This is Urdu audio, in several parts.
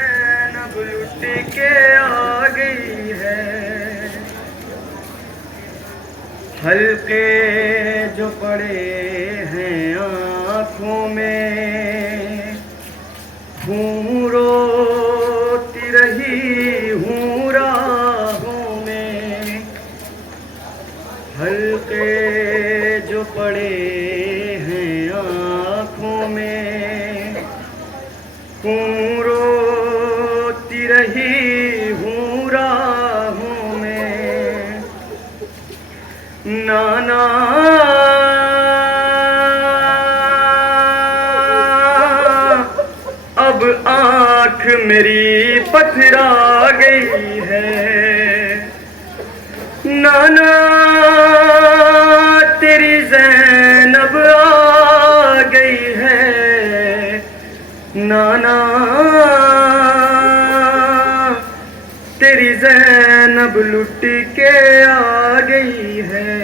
زینب لٹ کے آ گئی ہے، حلقے جو پڑے ہیں آنکھوں میں، ہوں روتی رہی ہوں راہوں میں، حلقے جو پڑے ہیں آنکھوں میں، ہوں روتی رہی ہوں راہوں میں، نانا اب آنکھ میری پتھرا گئی ہے، نانا تیری زینب آ گئی ہے، نانا تیری زینب لٹ کے آ گئی ہے،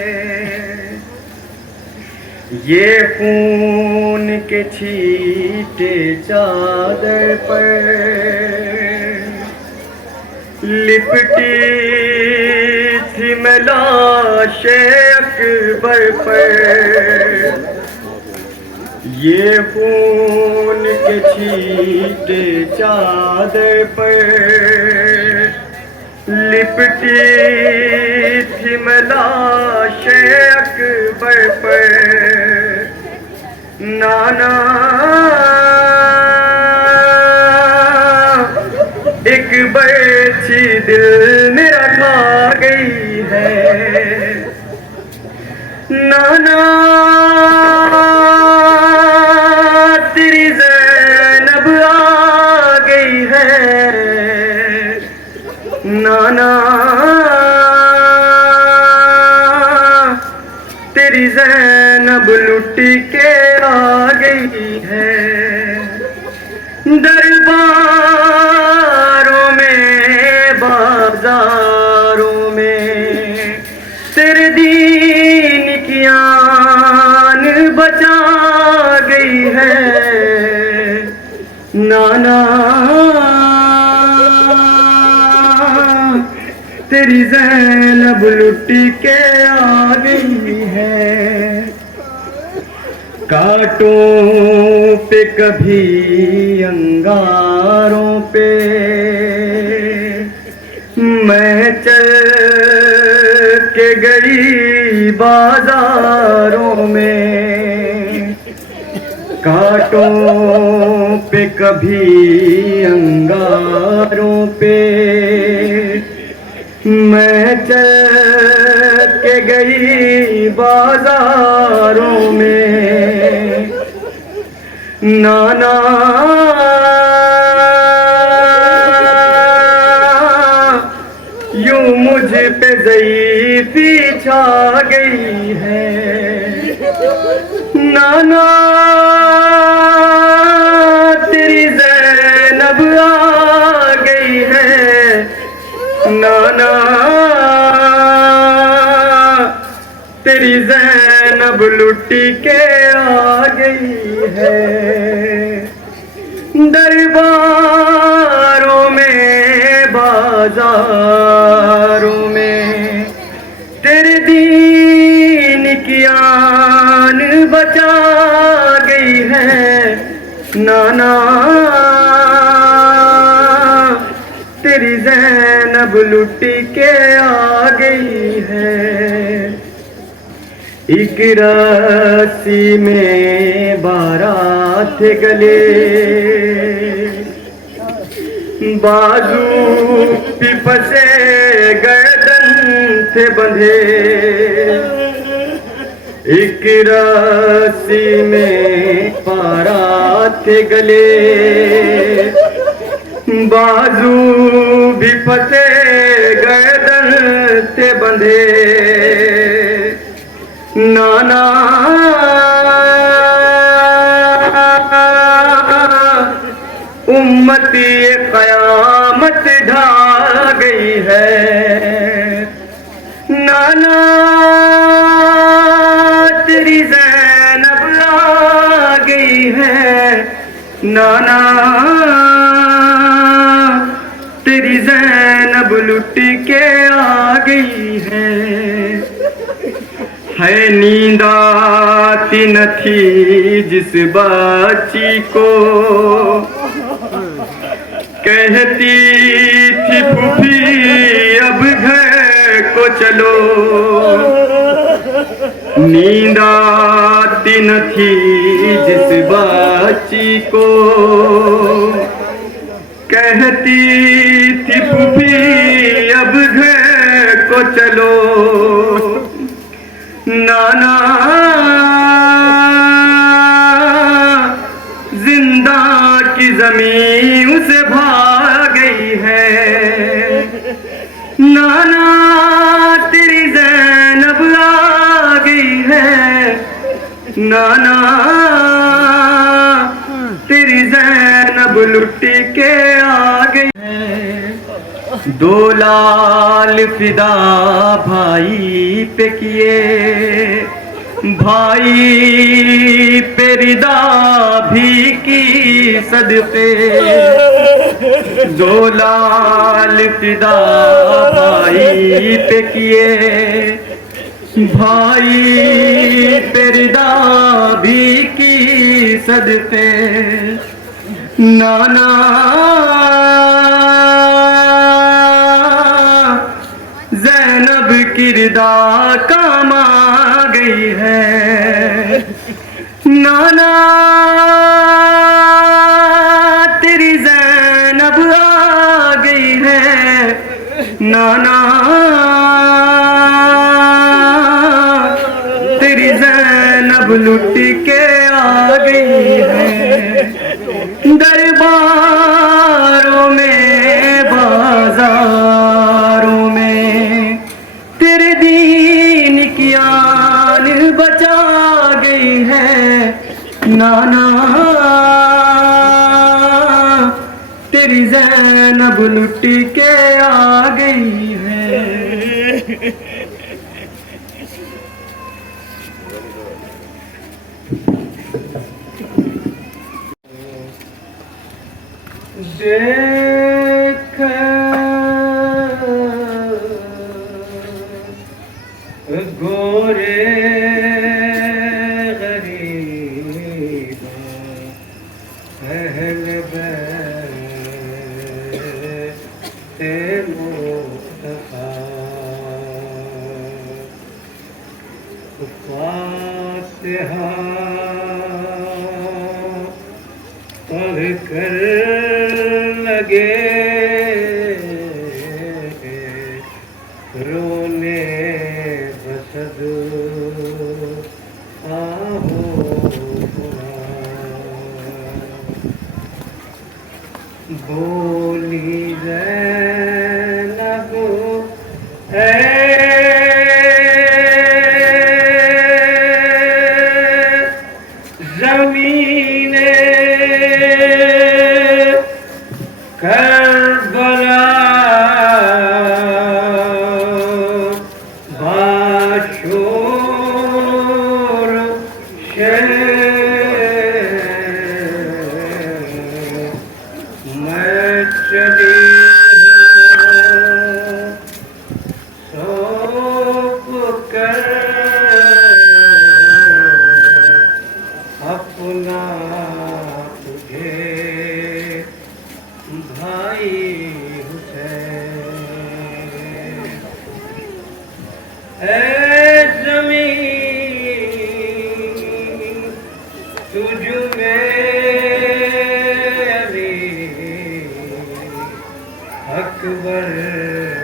یہ خون کے چھیٹے چادر پر لپٹی تھی میں لاش اکبر پر، یہ خون کے چھیٹے چادر پر لپٹی تھی میں لاش اکبر پر، نانا ایک برچھی دل میرا کھا گئی ہے، نانا تیری زینب آ گئی ہے، نانا تیری زینب لٹ کے آ گئی ہے، درباروں میں بازاروں میں تیرے دین کی آن بچا گئی ہے، نانا تیری زینب لٹ کے آ گئی ہے، کانٹوں پہ کبھی انگاروں پہ میں چل کے گئی بازاروں میں، کانٹوں پہ کبھی انگاروں پہ میں چل کے گئی بازاروں میں، نانا یوں مجھ پہ ضعیفی چھا گئی ہے، نانا تیری زینب آ گئی ہے، نانا تیری زینب لٹ کے آ گئی ہے، درباروں میں بازاروں میں تیرے دین کی آن بچا گئی ہے، نانا تیری زینب لٹ کے آ گئی ہے، ایک رسی میں بارات گلے، بازو بھی پھنسے گردن تھے بندھے، ایک رسی میں بارات گلے، بازو بھی پھنسے گردن تھے بندھے، نانا امتی قیامت ڈھا گئی ہے، نانا تیری زینب آ گئی ہے، نانا تیری زینب لٹ کے آ گئی ہے نیند آتی نہ تھی جس بچی کو کہتی تھی پھوپھی اب گھر کو چلو نیند آتی نہ تھی جس بچی کو کہتی تھی پھوپھی اب گھر کو چلو نانا زندہ کی زمین سے بھاگ گئی ہے نانا تیری زینب آ گئی ہے نانا تیری زینب لٹ کے آ گئی ہے 2 لال فدا بھائی پہ کیے بھائی پہ ردا بھی کی صدقے 2 لال فدا بھائی پہ کیے بھائی پہ ردا بھی کی صدقے نانا زینب کی ردا کام آ گئی ہے نانا تیری زینب آ گئی ہے نانا تیری زینب لٹ کے آ گئی ہے درباروں میں بازاروں میں تیرے دین کی آن بچا گئی ہے نانا تیری زینب لٹ کے آ گئی ہے دیکھ گورے غریب اہل بیت مصطفیٰ فاتحہ پڑھ کر لگے رونے بسد آہو بولی زینب اے زمین کربلا باشور شہر میں چلی سونپ کر اپنا تجھے بھائی حسین اے زمین تجھ میں علی اکبر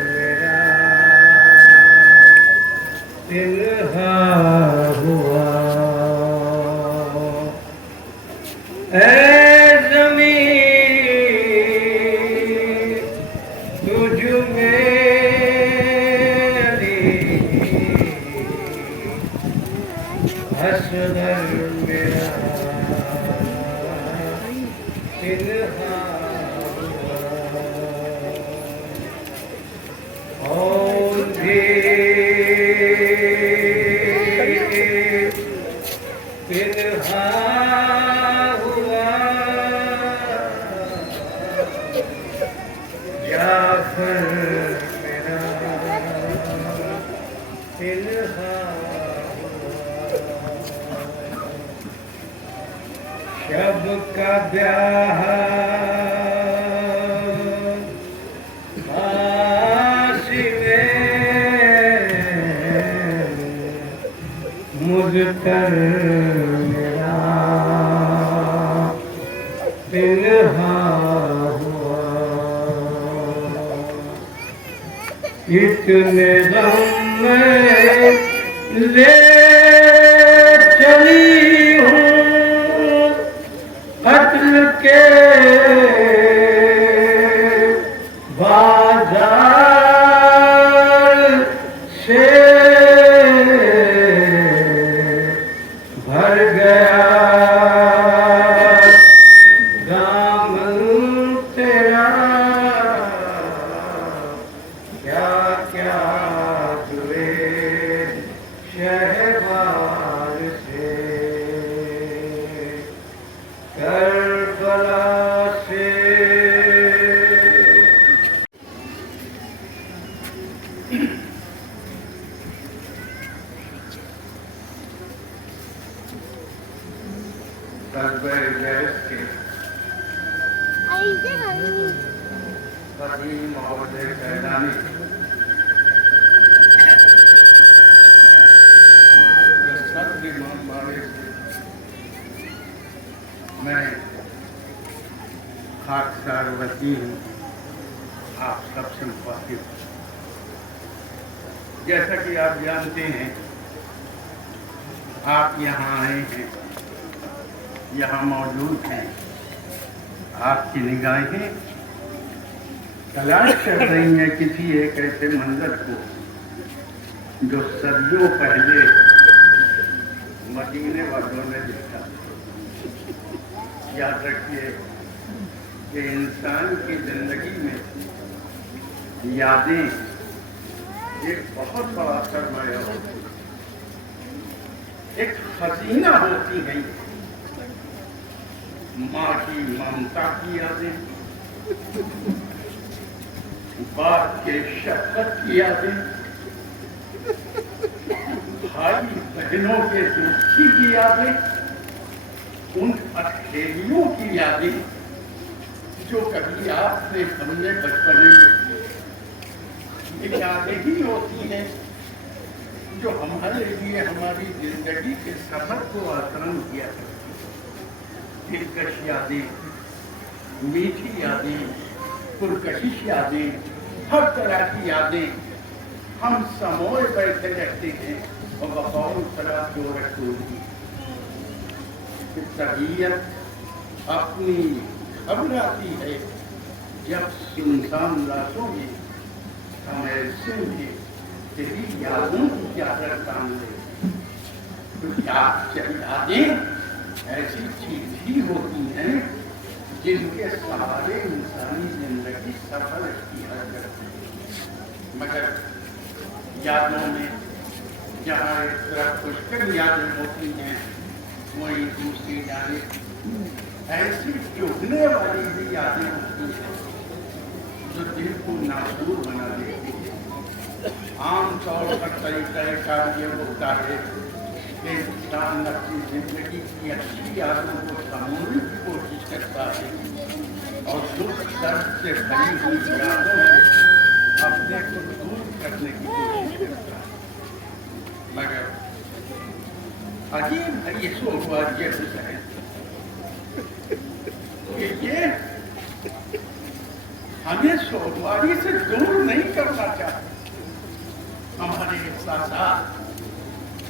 میرا تنہا ہوا اے زمین تجھ میں علی اصغر میرا تنہا ہوا سفر میرا تنہا شب کا بیاہ خاص میں مجھتر میرا تنہا ہوا اتنے غم میں لے چلی ہوں قتل کے بازار سے بھر گیا دامن تیرا کیا کیا ہوئے شہبار سے کربلا سے قدیم عہد کیلانی صدر امام مالک میں خاکسار وسیع ہوں، آپ سب سے مخاطب ہوں۔ جیسا کہ آپ جانتے ہیں، آپ یہاں آئے ہیں، یہاں موجود ہیں، آپ کی نگاہیں تلاش کر رہی ہیں کسی ایک ایسے منظر کو جو صدیوں پہلے مدینے والوں نے دیکھا۔ یاد رکھیے کہ انسان کی زندگی میں یادیں ایک بہت بڑا سرمایہ ہوتی ہے، ایک خزینہ ہوتی ہیں۔ ماں کی ممتا کی یادیں، باپ کے شفقت کی یادیں، بھائی بہنوں کے دوستی کی یادیں، ان اکیلیوں کی یادیں جو کبھی آپ نے ہم نے بچپنے میں کی۔ یہ یادیں ہی ہوتی ہیں جو ہمارے لیے ہماری زندگی کے سفر کو آسان کیا ہے۔ دلکش یادیں، میٹھی یادیں، پرکشش یادیں، ہر طرح کی یادیں ہم سموئے بیٹھے رہتے ہیں اور بقول صلاۃ و رسول کی طبیعت اپنی خبر آتی ہے جب سنسان راتوں میں ہم ایسے میں تیری یادوں کی چادر تان لے۔ یادیں ایسی چیز ہی ہوتی ہیں جن کے سہارے انسانی زندگی سفر اختیار کرتی ہے۔ مگر یادوں میں جہاں ایک طرح خوشگل یادیں ہوتی ہیں، وہیں دوسری جانب ایسی چبھنے والی بھی یادیں ہوتی ہیں جو دل کو ناسور بنا دیتی ہیں۔ عام طور پر طریقہ کار یہ ہوتا ہے کہ انسان اپنی زندگی کی اچھی یادوں کو سمجھنے کی کوشش کرتا ہے اور دکھ درد سے بھری ہوئی یادوں سے اپنے کو دور کرنے کی کوشش کرتا ہے۔ مگر عجیب ہے یہ سوگواری ہے کہ یہ ہمیں سوگواری سے دور نہیں کرنا چاہتے۔ ہمارے احساسات،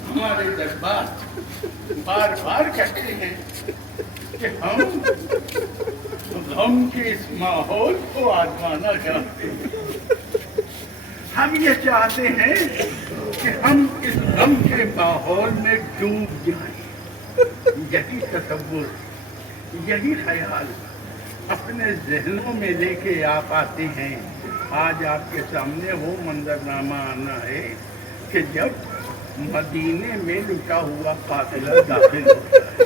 ہمارے جذبات بار بار کہتے ہیں کہ ہم غم کے اس ماحول کو آزمانا چاہتے ہیں۔ ہم یہ چاہتے ہیں کہ ہم اس غم کے ماحول میں ڈوب جائیں۔ یہی تصور، یہی خیال اپنے ذہنوں میں لے کے آپ آتے ہیں۔ آج آپ کے سامنے وہ منظرنامہ آنا ہے کہ جب مدینے میں لٹا ہوا قافلہ داخل ہوتا ہے۔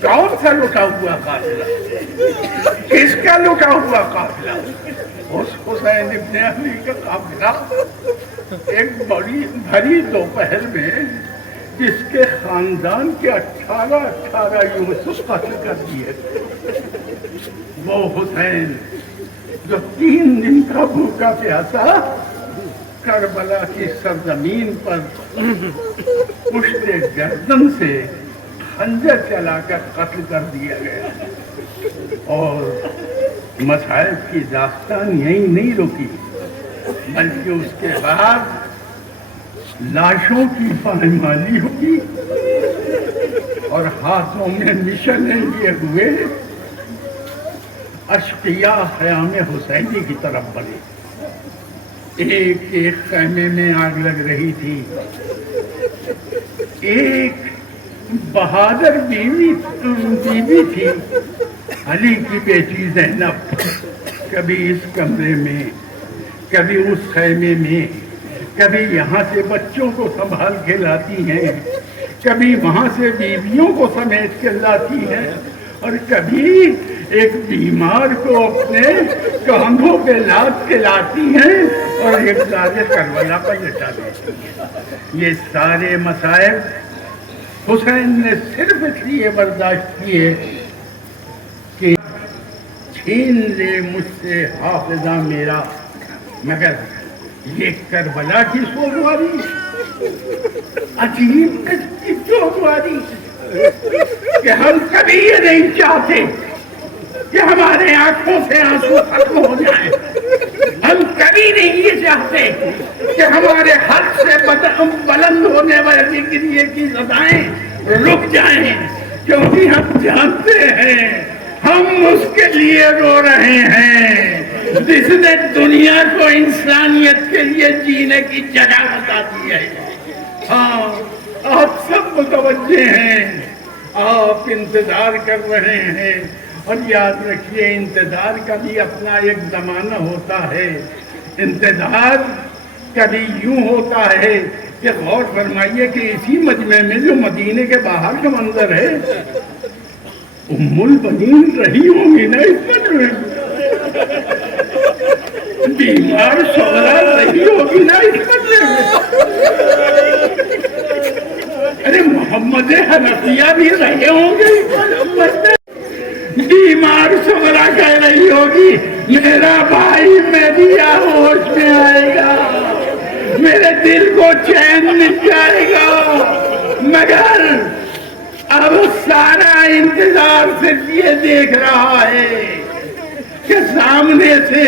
کون سا لٹا ہوا قافلہ؟ کس کا لٹا ہوا قافلہ؟ اس حسین ابن علی کا قافلہ ایک بڑی بھری دوپہر میں جس کے خاندان کے 18 یوسف قتل کر دیے، وہ حسین جو 3 دن کا بھوکا پیاسا کربلا کی سرزمین پر پشت گردن سے خنجر چلا کر قتل کر دیا گیا۔ اور مصائب کی داستان یہی نہیں رکی، بلکہ اس کے بعد لاشوں کی پائمالی ہوئی اور ہاتھوں میں مشنیں لیے ہوئے اشقیاء خیام حسینی کی طرف بڑھے۔ ایک ایک خیمے میں آگ لگ رہی تھی۔ ایک بہادر بیوی تھی، علی کی بیٹی زینب، کبھی اس کمرے میں، کبھی اس خیمے میں، کبھی یہاں سے بچوں کو سنبھال کے لاتی ہیں، کبھی وہاں سے بیویوں کو سمیٹ کے لاتی ہیں، اور کبھی ایک بیمار کو اپنے کاندھوں پہ لاد کے لاتی ہیں اور ایک دار کربلا پر لٹا دیتی ہیں۔ یہ سارے مصائب حسین نے صرف اس لیے برداشت کیے کہ چھین لے مجھ سے حافظہ میرا، مگر یہ کربلا کی سوگواری، عجیب کی سوگواری کہ ہم کبھی یہ نہیں چاہتے کہ ہمارے آنکھوں سے آنسو ختم ہو جائیں، ہم کبھی نہیں یہ چاہتے کہ ہمارے حد سے بلند ہونے والی گریے کی صدائیں رک جائیں، کیونکہ ہم جانتے ہیں ہم اس کے لیے رو رہے ہیں جس نے دنیا کو انسانیت کے لیے جینے کی جگہ بتا دی ہے۔ ہاں، آپ سب متوجہ ہیں، آپ انتظار کر رہے ہیں، اور یاد رکھیے انتظار کا بھی اپنا ایک زمانہ ہوتا ہے۔ انتظار کبھی یوں ہوتا ہے کہ غور فرمائیے کہ اسی مجمع میں جو مدینے کے باہر کا منظر ہے، ام البنین رہی ہوگی نا اس مجمع میں، بیمار شعرا رہی ہوگی نا اس مجمع میں، ارے محمد حنفیہ بھی رہے ہوں گے اس مجمع میں، بیمار شعرا کہہ رہی ہوگی میرا بھائی میری ہوش میں آئے گا، میرے دل کو چین مل جائے گا، مگر اب سارا انتظار صرف یہ دیکھ رہا ہے کہ سامنے سے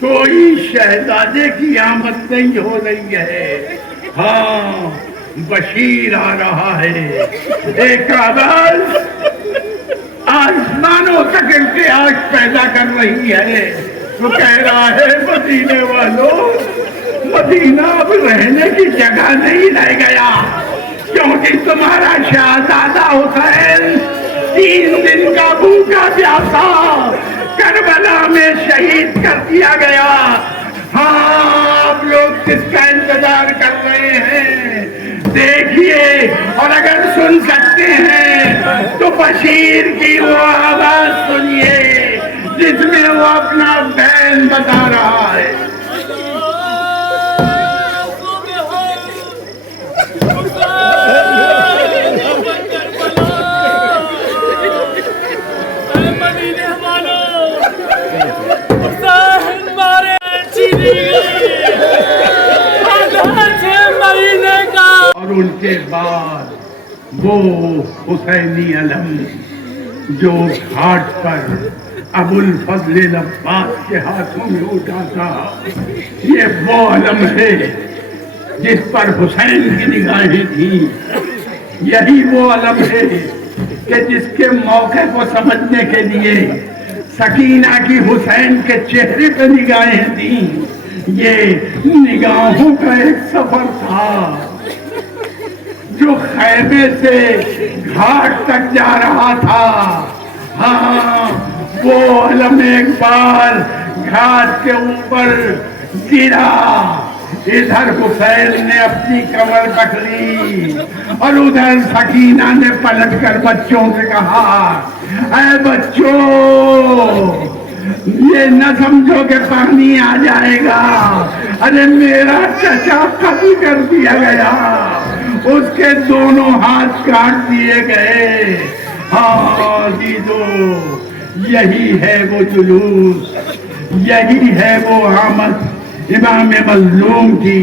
کوئی شہزادے کی آمد نہیں ہو رہی ہے۔ ہاں، بشیر آ رہا ہے، ایک آواز آسمانوں تک ارتعاش پیدا کر رہی ہے، وہ کہہ رہا ہے مدینے والوں، مدینہ اب رہنے کی جگہ نہیں رہ گیا، کیونکہ تمہارا شہزادہ حسین 3 دن کا بھوکا پیاسا کربلا میں شہید کر دیا گیا۔ ہاں، آپ لوگ کس کا انتظار کر رہے ہیں؟ دیکھیے، اور اگر سن سکتے ہیں تو بشیر کی وہ آواز سنیے جس میں وہ اپنا بین بتا رہا ہے۔ اور ان کے بعد وہ حسینی علم جو گھاٹ پر ابو الفضل عباس کے ہاتھوں میں اٹھا تھا، یہ وہ علم ہے جس پر حسین کی نگاہیں تھیں، یہی وہ علم ہے کہ جس کے موقع کو سمجھنے کے لیے سکینہ کی حسین کے چہرے پہ نگاہیں تھیں۔ یہ نگاہوں کا ایک سفر تھا جو خیمے سے گھاٹ تک جا رہا تھا۔ ہاں، وہ علم ایک بار گھاٹ کے اوپر گرا، ادھر حسین نے اپنی کمر پکڑی اور ادھر سکینہ نے پلٹ کر بچوں سے کہا اے بچوں یہ نہ سمجھو کہ پانی آ جائے گا، ارے میرا چچا قتل کر دیا گیا، اس کے دونوں ہاتھ کاٹ دیے گئے۔ ہاں جیدو یہی ہے وہ جلوس، یہی ہے وہ آمد امام مظلوم کی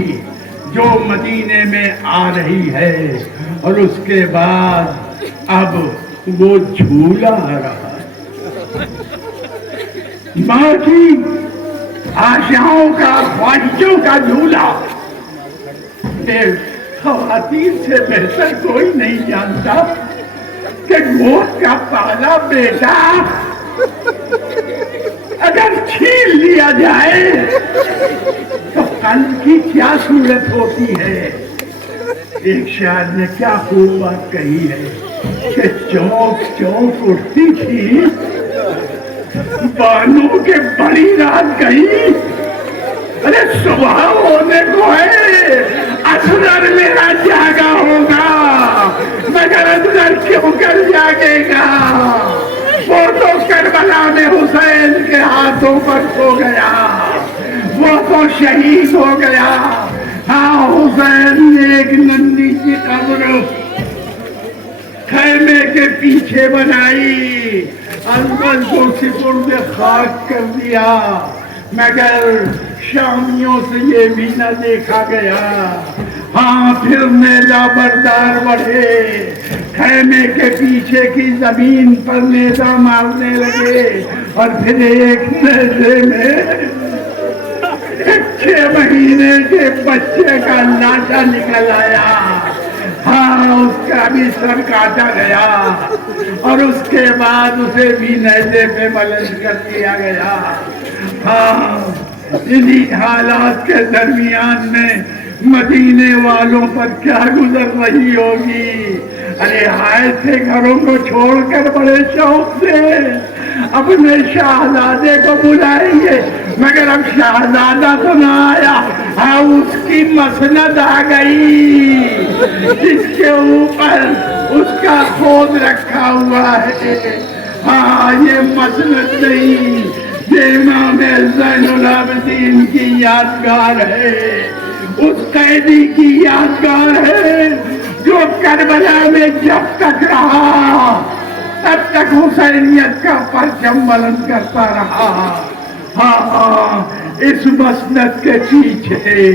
جو مدینے میں آ رہی ہے، اور اس کے بعد اب وہ جھولا آ رہا ہے، ماں کی آشاؤں کا، خواہشوں کا جھولا۔ خواتین سے بہتر کوئی نہیں جانتا کہ گود کا پالا بیٹا اگر چھین لیا جائے تو قلب کی کیا صورت ہوتی ہے۔ ایک شاعر نے کیا خوب بات کہی ہے کہ چونک چونک اٹھتی تھی بانو کے بڑی رات گئی، ارے صبح ہونے کو ہے، اصغر میرا جاگا ہوگا، مگر اصغر کیوں کر جاگے گا؟ وہ تو کربلا میں حسین کے ہاتھوں پر کھو گیا، وہ تو شہید ہو گیا۔ ہاں حسین نے ایک ننھی سی قبر خیمے کے پیچھے بنائی، اندر کو سپرد خاک کر دیا، مگر شامیوں سے یہ بھی نہ دیکھا گیا۔ ہاں پھر نیزہ بردار بڑھے، خیمے کے پیچھے کی زمین پر نیزہ مارنے لگے، اور پھر ایک نیزے میں 6 مہینے کے بچے کا لاشا نکل آیا۔ ہاں اس کا بھی سر کاٹا گیا، اور اس کے بعد اسے بھی نیزے پہ بلند کر دیا گیا۔ ہاں انہی حالات کے درمیان میں مدینے والوں پر کیا گزر رہی ہوگی۔ ارے آئے تھے گھروں کو چھوڑ کر بڑے شوق سے، اپنے شہزادے کو بلائیں گے، مگر اب شہزادہ تو نہ آیا، ہاں اس کی مسند آ گئی جس کے اوپر اس کا خود رکھا ہوا ہے۔ ہاں یہ مسند نہیں، یہ امام زین العابدین کی یادگار ہے، اس قیدی کی یادگار ہے جو کربلا میں جب تک رہا تب تک حسینیت کا پرچم بلند کرتا رہا۔ ہاں اس مسند کے پیچھے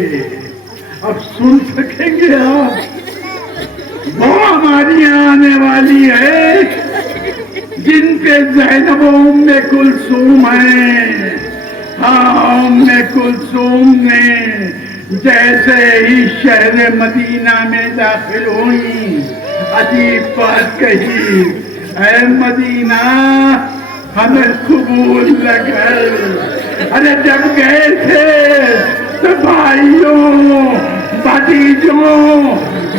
اب سن سکیں گے آپ، وہ ہماری آنے والی ہے جن کے زینب و ام کلثوم ہیں۔ ہاں ام کلثوم نے جیسے ہی شہر مدینہ میں داخل ہوئی عجیب بات کہی، اے مدینہ ہمیں قبول نہ کر۔ ارے جب گئے تھے تو بھائیوں، بھتیجوں،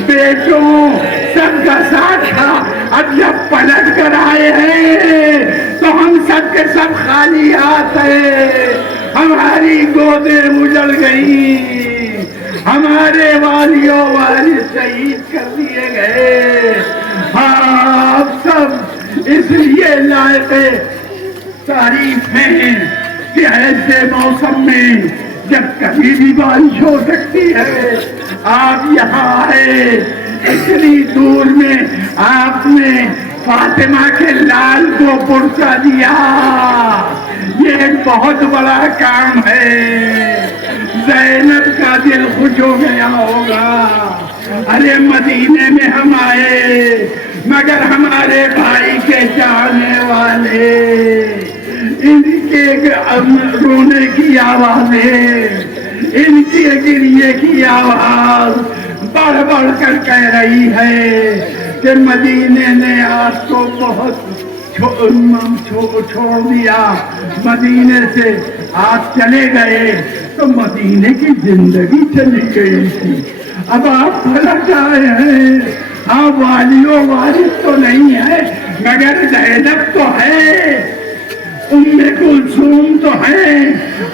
بیٹوں سب کا ساتھ تھا، اب جب پلٹ کر آئے ہیں تو ہم سب کے سب خالی ہاتھ ہیں، ہماری گودیں اجڑ گئی، ہمارے والیوں وارث شہید کر دیے گئے۔ ہاں اب سب اس لیے لائق تعریف ہیں کہ ایسے موسم میں جب کبھی بھی بارش ہو سکتی ہے آپ یہاں آئے، اتنی دور میں آپ نے فاطمہ کے لال کو پرسا دیا، یہ ایک بہت بڑا کام ہے، زینب کا دل خوش ہو گیا ہوگا۔ ارے مدینے میں ہم آئے مگر ہمارے بھائی کے چاہنے والے، ان کے رونے کی آوازیں، ان کی گریے کی آواز بڑھ بڑھ کر کہہ رہی ہے کہ مدینے نے آج تو بہت چھوڑ دیا، مدینے سے آپ چلے گئے تو مدینے کی زندگی چلی گئی تھی، اب آپ پلٹ آئے ہیں۔ ہاں والیوں وارث تو نہیں ہے مگر زینب تو ہے، ام کلثوم تو ہے،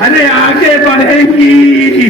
ارے آگے بڑھیں گی،